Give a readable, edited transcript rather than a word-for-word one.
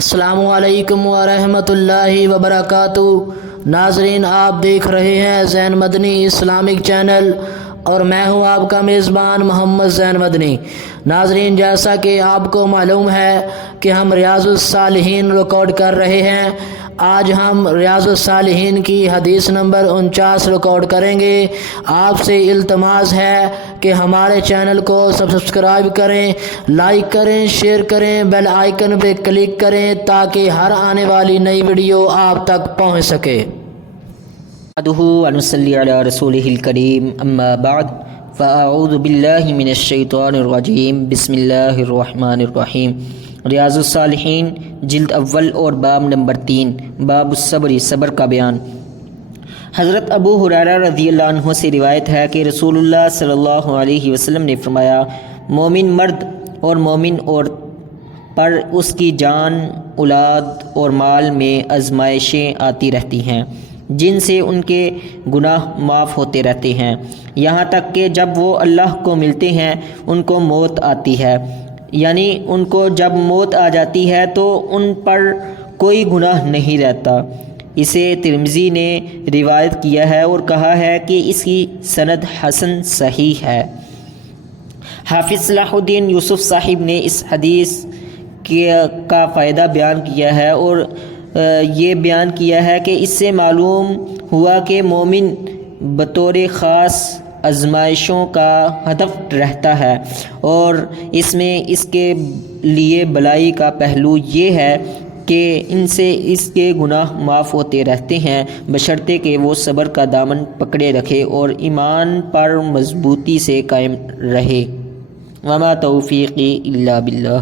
السلام علیکم ورحمۃ اللہ وبرکاتہ۔ ناظرین، آپ دیکھ رہے ہیں زین مدنی اسلامک چینل اور میں ہوں آپ کا میزبان محمد زین مدنی۔ ناظرین، جیسا کہ آپ کو معلوم ہے کہ ہم ریاض الصالحین ریکارڈ کر رہے ہیں۔ آج ہم ریاض الصالحین کی حدیث نمبر 49 ریکارڈ کریں گے۔ آپ سے التماس ہے کہ ہمارے چینل کو سبسکرائب کریں، لائک کریں، شیئر کریں، بیل آئیکن پہ کلک کریں تاکہ ہر آنے والی نئی ویڈیو آپ تک پہنچ سکے۔ ونصلی علی رسولہ الکریم، اما بعد فاعوذ باللہ من الشیطان الرجیم، بسم اللہ الرحمن الرحیم۔ ریاض الصالحین جلد اول اور باب نمبر 3، باب الصبر، صبر کا بیان۔ حضرت ابو ہریرہ رضی اللہ عنہ سے روایت ہے کہ رسول اللہ صلی اللہ علیہ وسلم نے فرمایا، مومن مرد اور مومن عورت پر اس کی جان، اولاد اور مال میں آزمائشیں آتی رہتی ہیں جن سے ان کے گناہ معاف ہوتے رہتے ہیں، یہاں تک کہ جب وہ اللہ کو ملتے ہیں ان کو موت آتی ہے، یعنی ان کو جب موت آ جاتی ہے تو ان پر کوئی گناہ نہیں رہتا۔ اسے ترمذی نے روایت کیا ہے اور کہا ہے کہ اس کی سند حسن صحیح ہے۔ حافظ صلاح الدین یوسف صاحب نے اس حدیث کا فائدہ بیان کیا ہے اور یہ بیان کیا ہے کہ اس سے معلوم ہوا کہ مومن بطور خاص آزمائشوں کا ہدف رہتا ہے، اور اس میں اس کے لیے بلائی کا پہلو یہ ہے کہ ان سے اس کے گناہ معاف ہوتے رہتے ہیں بشرطے کہ وہ صبر کا دامن پکڑے رکھے اور ایمان پر مضبوطی سے قائم رہے۔ وما توفیقی الا باللہ۔